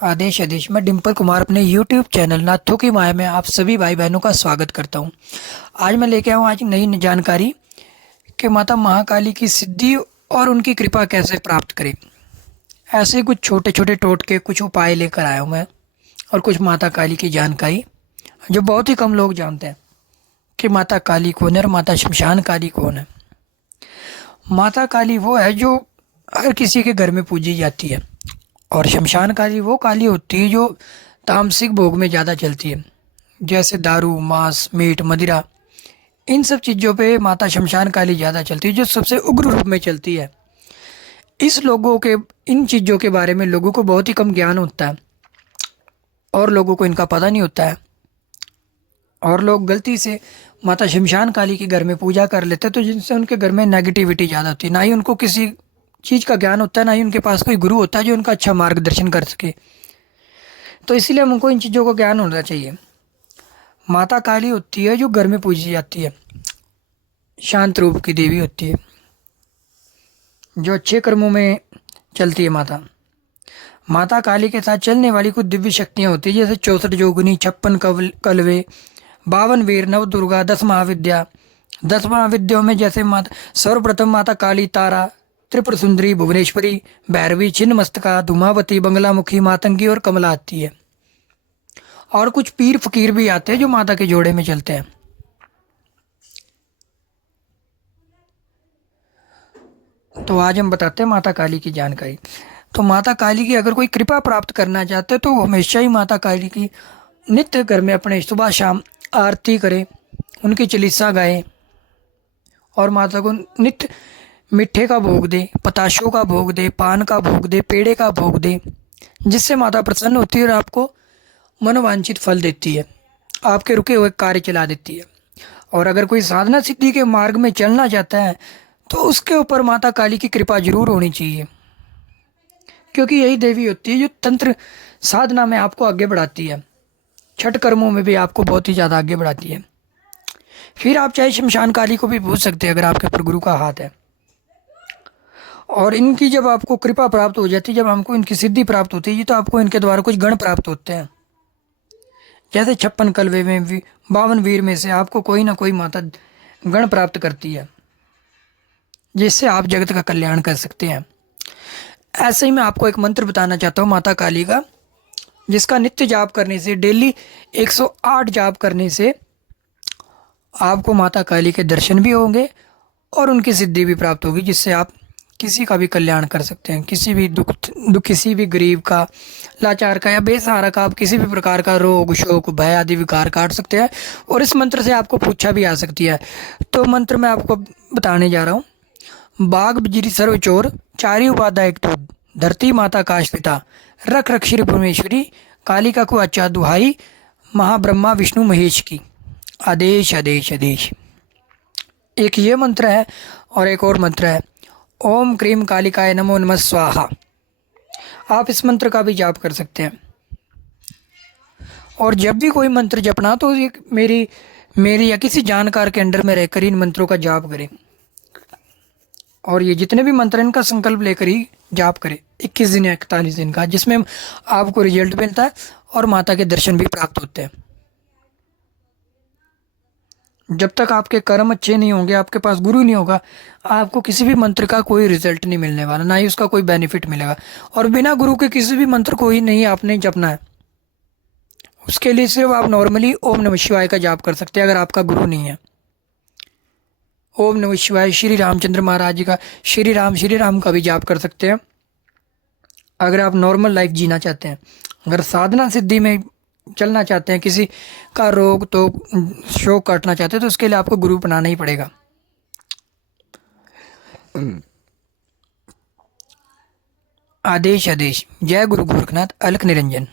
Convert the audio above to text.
आदेश आदेश मैं डिम्पल कुमार अपने YouTube channel नाथों की माया में आप सभी भाई बहनों का स्वागत करता हूं। आज मैं लेके आया हूं आज नई जानकारी कि माता महाकाली की सिद्धि और उनकी कृपा कैसे प्राप्त करें। ऐसे कुछ छोटे छोटे टोटके कुछ उपाय लेकर आया हूं मैं, और कुछ माता काली की जानकारी जो बहुत ही कम लोग जानते हैं कि माता काली कौन है और माता शमशान काली कौन है। माता काली वो है जो हर किसी के घर में पूजी जाती है, और शमशान काली वो काली होती है जो तामसिक भोग में ज़्यादा चलती है, जैसे दारू मांस मीट मदिरा, इन सब चीज़ों पे माता शमशान काली ज़्यादा चलती है, जो सबसे उग्र रूप में चलती है। इस लोगों के इन चीज़ों के बारे में लोगों को बहुत ही कम ज्ञान होता है, और लोगों को इनका पता नहीं होता है, और लोग गलती से माता शमशान काली के घर में पूजा कर लेते हैं, तो जिनसे उनके घर में नेगेटिविटी ज़्यादा होती है। ना ही उनको किसी चीज़ का ज्ञान होता है, ना ही उनके पास कोई गुरु होता है जो उनका अच्छा मार्गदर्शन कर सके। तो इसीलिए हमको इन चीज़ों का ज्ञान होना चाहिए। माता काली होती है जो घर में पूजी जाती है, शांत रूप की देवी होती है, जो अच्छे कर्मों में चलती है। माता माता काली के साथ चलने वाली कुछ दिव्य शक्तियाँ होती है, जैसे 64 जोगनी, 56 कलवे, 52 वीर, नव दुर्गा, 10 महाविद्या। 10 महाविद्याओं में जैसे माता सर्वप्रथम माता काली, तारा, त्रिपुर सुंदरी, भुवनेश्वरी, भैरवी, छिन्न मस्तका, धूमावती, बंगलामुखी, मातंगी और कमला आती है। और कुछ पीर फकीर भी आते हैं जो माता के जोड़े में चलते हैं। तो आज हम बताते हैं माता काली की जानकारी। तो माता काली की अगर कोई कृपा प्राप्त करना चाहते हैं तो वो हमेशा ही माता काली की नित्य घर में अपने सुबह शाम आरती करें, उनकी चालीसा गाएं, और माता को नित्य मिठे का भोग दे, पताशों का भोग दे, पान का भोग दे, पेड़े का भोग दे, जिससे माता प्रसन्न होती है और आपको मनोवांछित फल देती है, आपके रुके हुए कार्य चला देती है। और अगर कोई साधना सिद्धि के मार्ग में चलना चाहता है तो उसके ऊपर माता काली की कृपा जरूर होनी चाहिए, क्योंकि यही देवी होती है जो तंत्र साधना में आपको आगे बढ़ाती है, छठ कर्मों में भी आपको बहुत ही ज़्यादा आगे बढ़ाती है। फिर आप चाहे शमशान काली को भी पूछ सकते हैं अगर आपके ऊपर गुरु का हाथ है। और इनकी जब आपको कृपा प्राप्त हो जाती है, जब हमको इनकी सिद्धि प्राप्त होती है, तो आपको इनके द्वारा कुछ गण प्राप्त होते हैं। जैसे 56 कलवे में 52 वीर में से आपको कोई ना कोई माता गण प्राप्त करती है, जिससे आप जगत का कल्याण कर सकते हैं। ऐसे ही मैं आपको एक मंत्र बताना चाहता हूँ माता काली का, जिसका नित्य जाप करने से, डेली 108 जाप करने से आपको माता काली के दर्शन भी होंगे और उनकी सिद्धि भी प्राप्त होगी, जिससे आप किसी का भी कल्याण कर सकते हैं। किसी भी दुख किसी भी गरीब का, लाचार का या बेसहारा का, आप किसी भी प्रकार का रोग शोक भय आदि विकार काट सकते हैं। और इस मंत्र से आपको पूछा भी आ सकती है। तो मंत्र मैं आपको बताने जा रहा हूँ। बाग बिजरी सर्व चोर, चारी उपाध्याय एक दूध, धरती माता काश पिता, रख रख श्री परमेश्वरी, कालिका को अच्छा दुहाई, महाब्रह्मा विष्णु महेश की, आदेश आदेश आदेश। एक ये मंत्र है, और एक और मंत्र है, ओम क्रीम कालिकाय नमो नमः स्वाहा। आप इस मंत्र का भी जाप कर सकते हैं। और जब भी कोई मंत्र जपना तो ये मेरी या किसी जानकार के अंडर में रहकर इन मंत्रों का जाप करें। और ये जितने भी मंत्र इनका संकल्प लेकर ही जाप करें, 21 दिन या 41 दिन का, जिसमें आपको रिजल्ट मिलता है और माता के दर्शन भी प्राप्त होते हैं। जब तक आपके कर्म अच्छे नहीं होंगे, आपके पास गुरु नहीं होगा, आपको किसी भी मंत्र का कोई रिजल्ट नहीं मिलने वाला, ना ही उसका कोई बेनिफिट मिलेगा। और बिना गुरु के किसी भी मंत्र को ही नहीं आपने जपना है। उसके लिए सिर्फ आप नॉर्मली ओम नमः शिवाय का जाप कर सकते हैं अगर आपका गुरु नहीं है। ओम नमः शिवाय श्री रामचंद्र महाराज जी का श्री राम का भी जाप कर सकते हैं अगर आप नॉर्मल लाइफ जीना चाहते हैं। अगर साधना सिद्धि में चलना चाहते हैं, किसी का रोग तो शोक काटना चाहते हैं, तो उसके लिए आपको गुरु बनाना ही पड़ेगा। आदेश आदेश। जय गुरु गोरखनाथ अलख निरंजन।